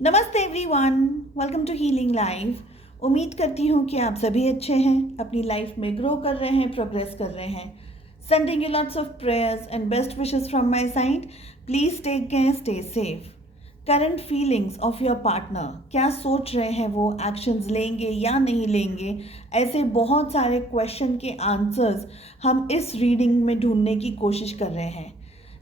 नमस्ते everyone, welcome to healing life. उम्मीद करती हूँ कि आप सभी अच्छे हैं, अपनी लाइफ में ग्रो कर रहे हैं, प्रोग्रेस कर रहे हैं। Sending you lots of prayers and best wishes from my side. Please take care, stay safe. Current feelings of your partner, क्या सोच रहे हैं वो, एक्शंस लेंगे या नहीं लेंगे, ऐसे बहुत सारे क्वेश्चन के आंसर्स हम इस रीडिंग में ढूंढने की कोशिश कर रहे हैं।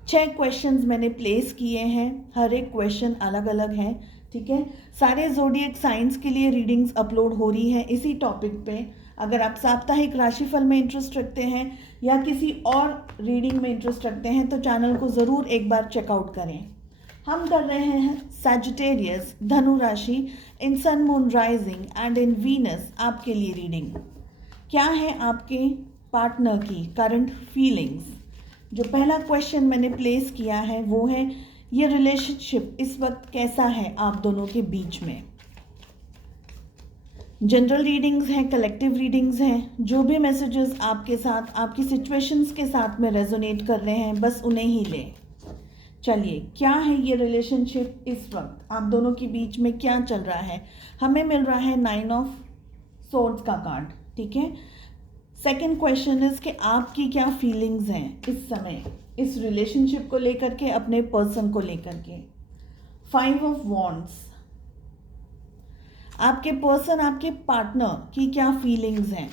6 क्वेश्चंस मैंने प्लेस किए हैं, हर एक क्वेश्चन अलग अलग है। ठीक है, सारे ज़ोडिएक साइंस के लिए रीडिंग्स अपलोड हो रही है इसी टॉपिक पे। अगर आप साप्ताहिक राशिफल में इंटरेस्ट रखते हैं या किसी और रीडिंग में इंटरेस्ट रखते हैं तो चैनल को ज़रूर एक बार चेकआउट करें। हम कर रहे हैं सैजिटेरियस, धनु राशि, in sun moon rising and in Venus आपके लिए रीडिंग। क्या है आपके पार्टनर की करंट फीलिंग्स। जो पहला क्वेश्चन मैंने प्लेस किया है वो है, ये रिलेशनशिप इस वक्त कैसा है आप दोनों के बीच में। जनरल रीडिंग्स हैं, कलेक्टिव रीडिंग्स हैं, जो भी मैसेजेस आपके साथ, आपकी सिचुएशंस के साथ में रेजोनेट कर रहे हैं बस उन्हें ही लें। चलिए, क्या है ये रिलेशनशिप इस वक्त आप दोनों के बीच में, क्या चल रहा है। हमें मिल रहा है 9 ऑफ सोर्ड्स का कार्ड। ठीक है, सेकेंड क्वेश्चन इज कि आपकी क्या फीलिंग्स हैं इस समय इस रिलेशनशिप को लेकर के, अपने पर्सन को लेकर के। 5 ऑफ वॉन्ड्स, आपके पर्सन, आपके पार्टनर की क्या फीलिंग्स हैं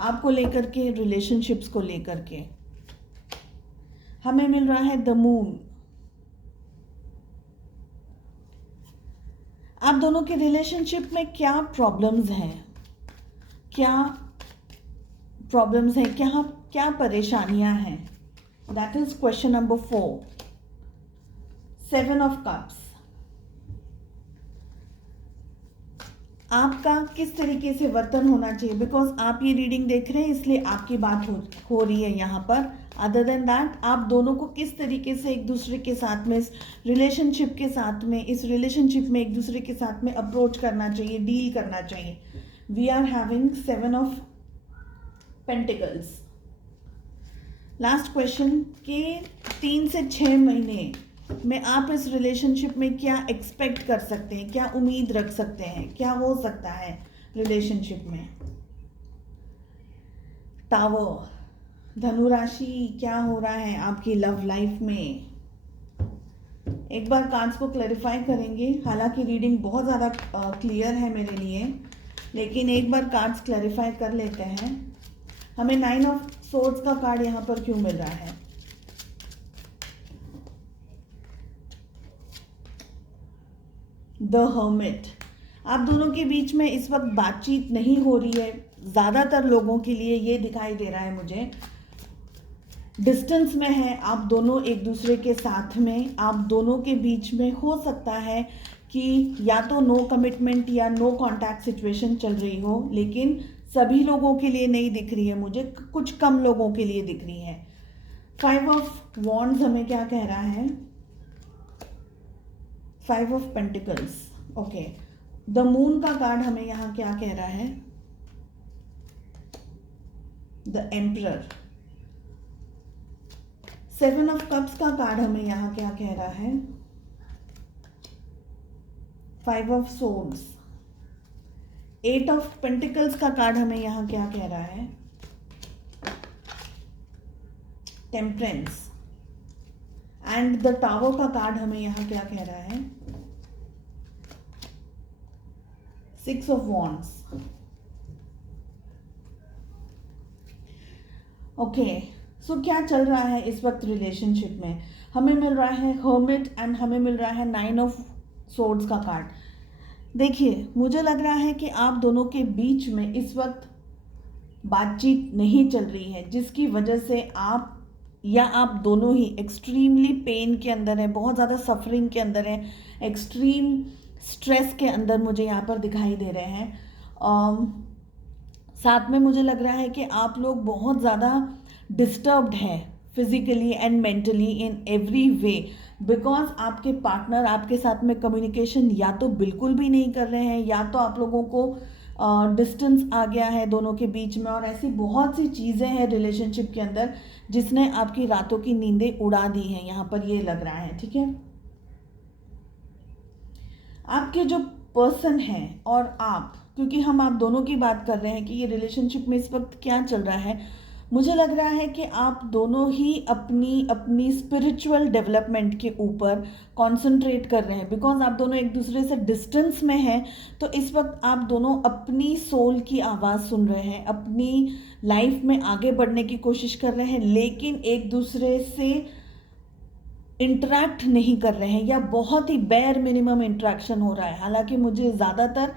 आपको लेकर के, रिलेशनशिप्स को लेकर के। हमें मिल रहा है द मून। आप दोनों के रिलेशनशिप में क्या प्रॉब्लम्स हैं, क्या प्रॉब्लम्स हैं, क्या क्या परेशानियां हैं। That is question number 4। 7 of cups, आपका किस तरीके से वर्तन होना चाहिए। बिकॉज आप ये रीडिंग देख रहे हैं इसलिए आपकी बात हो रही है यहाँ पर। अदर देन दैट, आप दोनों को किस तरीके से एक दूसरे के साथ में, इस रिलेशनशिप के साथ में, इस रिलेशनशिप में एक दूसरे के साथ में अप्रोच करना चाहिए, डील करना चाहिए। We are having 7 of pentacles. Last question के 3 से 6 महीने में आप इस रिलेशनशिप में क्या एक्सपेक्ट कर सकते हैं, क्या उम्मीद रख सकते हैं, क्या हो सकता है रिलेशनशिप में। टावर, धनु राशि, क्या हो रहा है आपकी लव लाइफ में। एक बार कार्ड्स को क्लैरिफाई करेंगे। हालांकि रीडिंग बहुत ज़्यादा क्लियर है मेरे लिए, लेकिन एक बार कार्ड्स क्लैरिफाई कर लेते हैं। हमें 9 ऑफ सोर्ड्स का कार्ड यहाँ पर क्यों मिल रहा है। द हर्मिट, आप दोनों के बीच में इस वक्त बातचीत नहीं हो रही है। ज़्यादातर लोगों के लिए ये दिखाई दे रहा है मुझे, डिस्टेंस में है आप दोनों एक दूसरे के साथ में। आप दोनों के बीच में हो सकता है कि या तो नो कमिटमेंट या नो कॉन्टैक्ट सिचुएशन चल रही हो, लेकिन सभी लोगों के लिए नहीं दिख रही है मुझे, कुछ कम लोगों के लिए दिख रही है। 5 ऑफ वॉन्ड्स हमें क्या कह रहा है। 5 of pentacles, okay. The moon का कार्ड हमें यहाँ क्या कह रहा है। The emperor. 7 ऑफ कप्स का कार्ड हमें यहाँ क्या कह रहा है। 5 ऑफ सोर्ड्स। 8 ऑफ पेंटिकल्स का कार्ड हमें यहाँ क्या कह रहा है। टेम्परेंस। एंड द टावर का कार्ड हमें यहाँ क्या कह रहा है। 6 ऑफ वॉन्ड्स। ओके, सो क्या चल रहा है इस वक्त रिलेशनशिप में। हमें मिल रहा है हर्मिट एंड हमें मिल रहा है 9 ऑफ सोर्ड्स का कार्ड। देखिए, मुझे लग रहा है कि आप दोनों के बीच में इस वक्त बातचीत नहीं चल रही है, जिसकी वजह से आप या आप दोनों ही एक्सट्रीमली पेन के अंदर है, बहुत ज़्यादा सफरिंग के अंदर है, एक्सट्रीम स्ट्रेस के अंदर मुझे यहाँ पर दिखाई दे रहे हैं। साथ में मुझे लग रहा है कि आप लोग बहुत ज़्यादा डिस्टर्ब्ड हैं physically and mentally in every way, because आपके पार्टनर आपके साथ में कम्युनिकेशन या तो बिल्कुल भी नहीं कर रहे हैं, या तो आप लोगों को डिस्टेंस आ गया है दोनों के बीच में। और ऐसी बहुत सी चीज़ें हैं रिलेशनशिप के अंदर जिसने आपकी रातों की नींदें उड़ा दी हैं, यहाँ पर ये लग रहा है। ठीक है, आपके जो पर्सन है और आप, क्योंकि हम आप दोनों की बात कर रहे हैं कि ये रिलेशनशिप में इस वक्त क्या चल रहा है, मुझे लग रहा है कि आप दोनों ही अपनी अपनी स्पिरिचुअल डेवलपमेंट के ऊपर कंसंट्रेट कर रहे हैं, बिकॉज आप दोनों एक दूसरे से डिस्टेंस में हैं। तो इस वक्त आप दोनों अपनी सोल की आवाज़ सुन रहे हैं, अपनी लाइफ में आगे बढ़ने की कोशिश कर रहे हैं, लेकिन एक दूसरे से इंटरेक्ट नहीं कर रहे हैं या बहुत ही बेयर मिनिमम इंटरेक्शन हो रहा है। हालांकि मुझे ज़्यादातर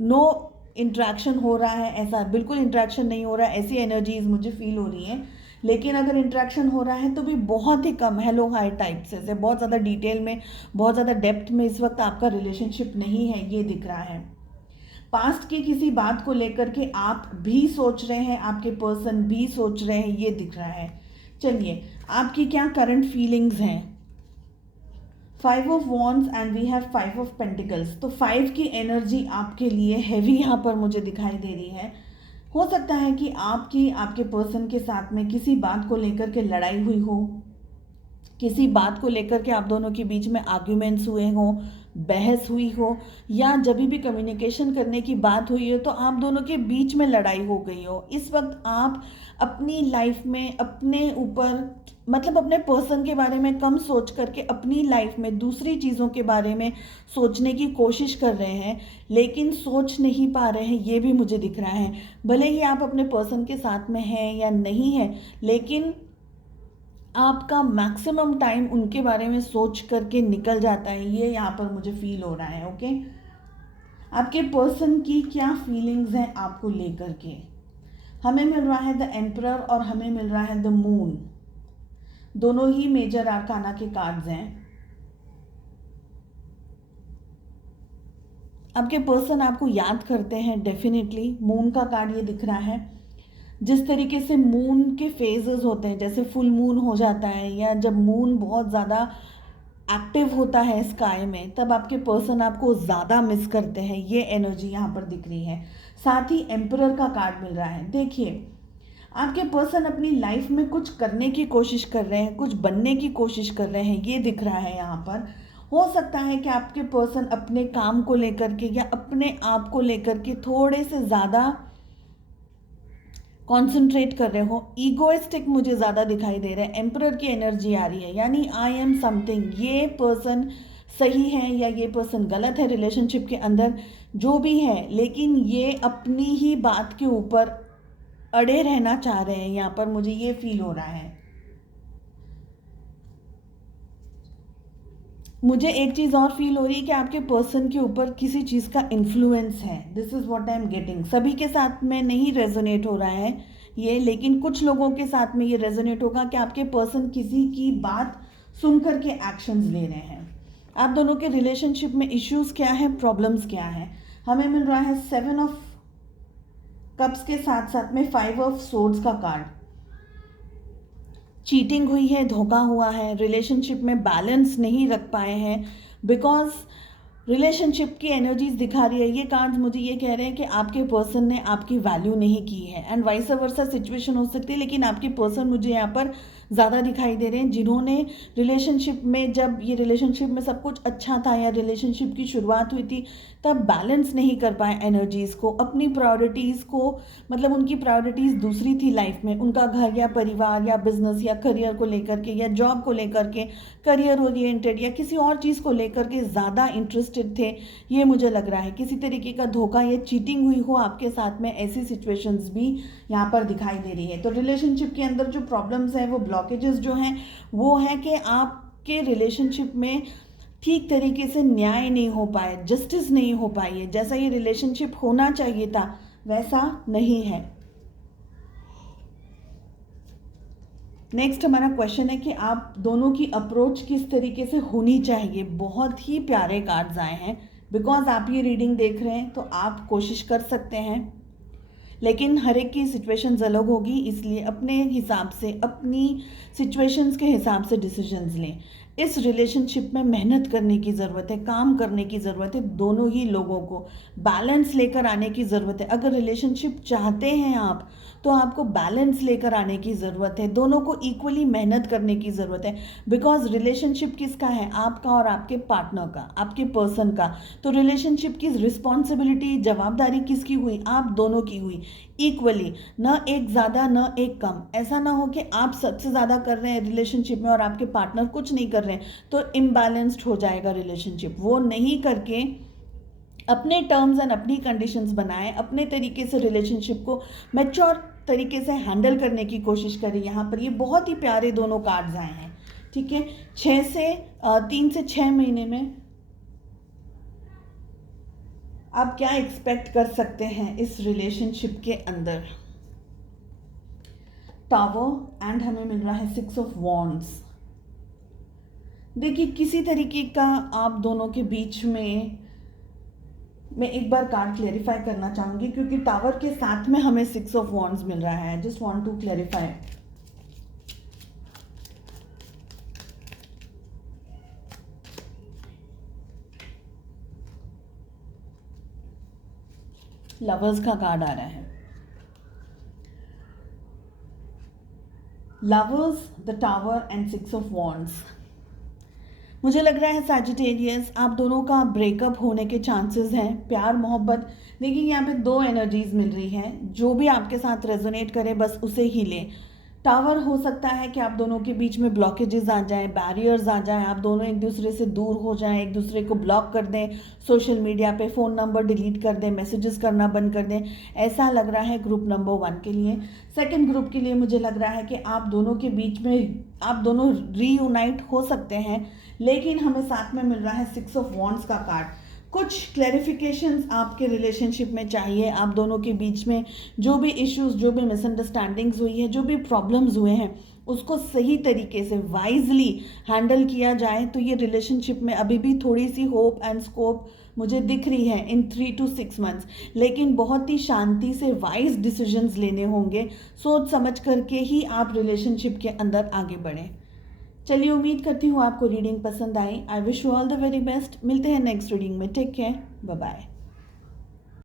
नो इंटरेक्शन हो रहा है, ऐसा बिल्कुल इंटरेक्शन नहीं हो रहा है, ऐसी एनर्जीज मुझे फील हो रही हैं। लेकिन अगर इंटरेक्शन हो रहा है तो भी बहुत ही कम, हेलो हाई टाइप से बहुत ज़्यादा डिटेल में, बहुत ज़्यादा डेप्थ में इस वक्त आपका रिलेशनशिप नहीं है, ये दिख रहा है। पास्ट की किसी बात को लेकर के आप भी सोच रहे हैं, आपके पर्सन भी सोच रहे हैं, ये दिख रहा है। चलिए, आपकी क्या करंट फीलिंग्स हैं। 5 of wands and we have 5 of pentacles. तो 5 की एनर्जी आपके लिए हैवी यहाँ पर मुझे दिखाई दे रही है। हो सकता है कि आपकी आपके पर्सन के साथ में किसी बात को लेकर के लड़ाई हुई हो, किसी बात को लेकर के आप दोनों के बीच में आर्ग्यूमेंट्स हुए हों, बहस हुई हो, या जब भी कम्युनिकेशन करने की बात हुई हो तो आप दोनों के बीच में लड़ाई हो गई हो। इस वक्त आप अपनी लाइफ में अपने ऊपर, मतलब अपने पर्सन के बारे में कम सोच करके अपनी लाइफ में दूसरी चीज़ों के बारे में सोचने की कोशिश कर रहे हैं, लेकिन सोच नहीं पा रहे हैं, ये भी मुझे दिख रहा है। भले ही आप अपने पर्सन के साथ में हैं या नहीं है, लेकिन आपका मैक्सिमम टाइम उनके बारे में सोच करके निकल जाता है, ये यहाँ पर मुझे फील हो रहा है। ओके, आपके पर्सन की क्या फीलिंग्स हैं आपको लेकर के। हमें मिल रहा है द एम्परर और हमें मिल रहा है द मून। दोनों ही मेजर आर्काना के कार्ड्स हैं। आपके पर्सन आपको याद करते हैं डेफिनेटली। मून का कार्ड ये दिख रहा है। जिस तरीके से मून के फेजेस होते हैं, जैसे फुल मून हो जाता है या जब मून बहुत ज़्यादा एक्टिव होता है स्काई में, तब आपके पर्सन आपको ज़्यादा मिस करते हैं, ये एनर्जी यहाँ पर दिख रही है। साथ ही एम्परर का कार्ड मिल रहा है। देखिए, आपके पर्सन अपनी लाइफ में कुछ करने की कोशिश कर रहे हैं, कुछ बनने की कोशिश कर रहे हैं, ये दिख रहा है यहाँ पर। हो सकता है कि आपके पर्सन अपने काम को लेकर के या अपने आप को लेकर के थोड़े से ज़्यादा कॉन्सेंट्रेट कर रहे हो। ईगोइस्टिक मुझे ज़्यादा दिखाई दे रहा है। एम्परर की एनर्जी आ रही है, यानी आई एम समथिंग। ये पर्सन सही है या ये पर्सन गलत है रिलेशनशिप के अंदर, जो भी है, लेकिन ये अपनी ही बात के ऊपर अड़े रहना चाह रहे हैं, यहाँ पर मुझे ये फील हो रहा है। मुझे एक चीज़ और फील हो रही है कि आपके पर्सन के ऊपर किसी चीज़ का इन्फ्लुएंस है। This is what I am getting. सभी के साथ में नहीं रेजोनेट हो रहा है ये, लेकिन कुछ लोगों के साथ में ये रेजोनेट होगा कि आपके पर्सन किसी की बात सुन कर के एक्शंस ले रहे हैं। आप दोनों के रिलेशनशिप में इश्यूज क्या है, प्रॉब्लम्स क्या है। हमें मिल रहा है 7 ऑफ कप्स के साथ साथ में 5 ऑफ सोर्ड्स का कार्ड। चीटिंग हुई है, धोखा हुआ है, रिलेशनशिप में बैलेंस नहीं रख पाए हैं, बिकॉज रिलेशनशिप की एनर्जीज दिखा रही है। ये कार्ड्स मुझे ये कह रहे हैं कि आपके पर्सन ने आपकी वैल्यू नहीं की है, एंड वाइस वर्सा सिचुएशन हो सकती है, लेकिन आपके पर्सन मुझे यहाँ पर ज़्यादा दिखाई दे रहे हैं, जिन्होंने रिलेशनशिप में, जब ये रिलेशनशिप में सब कुछ अच्छा था या रिलेशनशिप की शुरुआत हुई थी, तब बैलेंस नहीं कर पाए एनर्जीज़ को, अपनी प्रायोरिटीज़ को, मतलब उनकी प्रायोरिटीज़ दूसरी थी लाइफ में, उनका घर या परिवार या बिजनेस या करियर को लेकर के या जॉब को लेकर के, करियर ओरिएंटेड या किसी और चीज़ को लेकर के ज़्यादा इंटरेस्टेड थे, ये मुझे लग रहा है। किसी तरीके का धोखा या चीटिंग हुई हो आपके साथ में, ऐसी सिचुएशंस भी यहाँ पर दिखाई दे रही है। तो रिलेशनशिप के अंदर जो प्रॉब्लम्स हैं, वो ब्लॉकेजेस जो हैं, वो है कि आपके रिलेशनशिप में ठीक तरीके से न्याय नहीं हो पाए, जस्टिस नहीं हो पाई है। जैसा ये रिलेशनशिप होना चाहिए था वैसा नहीं है। नेक्स्ट हमारा क्वेश्चन है कि आप दोनों की अप्रोच किस तरीके से होनी चाहिए। बहुत ही प्यारे कार्ड्स आए हैं। बिकॉज आप ये रीडिंग देख रहे हैं तो आप कोशिश कर सकते हैं, लेकिन हर एक की सिचुएशंस अलग होगी, इसलिए अपने हिसाब से, अपनी सिचुएशंस के हिसाब से डिसीजंस लें। इस रिलेशनशिप में मेहनत करने की ज़रूरत है, काम करने की ज़रूरत है, दोनों ही लोगों को बैलेंस लेकर आने की ज़रूरत है। अगर रिलेशनशिप चाहते हैं आप, तो आपको बैलेंस लेकर आने की ज़रूरत है, दोनों को इक्वली मेहनत करने की ज़रूरत है। बिकॉज रिलेशनशिप किसका है? आपका और आपके पार्टनर का, आपके पर्सन का। तो रिलेशनशिप की रिस्पॉन्सिबिलिटी, जवाबदारी किसकी हुई? आप दोनों की हुई इक्वली, न एक ज़्यादा न एक कम। ऐसा ना हो कि आप सबसे ज़्यादा कर रहे हैं रिलेशनशिप में और आपके पार्टनर कुछ नहीं कर रहे हैं, तो इम्बैलेंस्ड हो जाएगा रिलेशनशिप। वो नहीं करके अपने टर्म्स एंड अपनी कंडीशंस बनाएं, अपने तरीके से रिलेशनशिप को मैच्योर तरीके से हैंडल करने की कोशिश करें। यहाँ पर ये बहुत ही प्यारे दोनों कार्ड्स आए हैं, ठीक है। 3 से 6 महीने में आप क्या एक्सपेक्ट कर सकते हैं इस रिलेशनशिप के अंदर? टावर एंड हमें मिल रहा है 6 ऑफ वॉन्ड्स। देखिए, किसी तरीके का आप दोनों के बीच में, मैं एक बार कार्ड क्लेरिफाई करना चाहूंगी क्योंकि टावर के साथ में हमें 6 ऑफ वॉन्ड्स मिल रहा है। Just want to clarify. Lovers का कार्ड आ रहा है। Lovers, the tower and 6 of wands. मुझे लग रहा है सैजिटेरियस, आप दोनों का ब्रेकअप होने के चांसेस हैं। प्यार मोहब्बत, देखिए यहाँ पे 2 एनर्जीज मिल रही हैं, जो भी आपके साथ रेजोनेट करे बस उसे ही लें। टावर हो सकता है कि आप दोनों के बीच में ब्लॉकेजेस आ जाएं, बैरियर्स आ जाएं, आप दोनों एक दूसरे से दूर हो जाएं, एक दूसरे को ब्लॉक कर दें, सोशल मीडिया पे फ़ोन नंबर डिलीट कर दें, मैसेजेस करना बंद कर दें। ऐसा लग रहा है ग्रुप नंबर 1 के लिए। सेकंड ग्रुप के लिए मुझे लग रहा है कि आप दोनों के बीच में आप दोनों रीयूनाइट हो सकते हैं, लेकिन हमें साथ में मिल रहा है 6 ऑफ वॉन्ड्स का कार्ड। कुछ क्लैरिफिकेशंस आपके रिलेशनशिप में चाहिए। आप दोनों के बीच में जो भी इश्यूज, जो भी मिसअंडरस्टैंडिंग्स हुई है, जो भी प्रॉब्लम्स हुए हैं, उसको सही तरीके से वाइजली हैंडल किया जाए तो ये रिलेशनशिप में अभी भी थोड़ी सी होप एंड स्कोप मुझे दिख रही है इन 3 to 6 मंथ्स। लेकिन बहुत ही शांति से वाइज डिसीजंस लेने होंगे, सोच समझ करके ही आप रिलेशनशिप के अंदर आगे बढ़ें। चलिए, उम्मीद करती हूँ आपको रीडिंग पसंद आई। I wish you all the very best. मिलते हैं नेक्स्ट रीडिंग में। Take care, bye bye.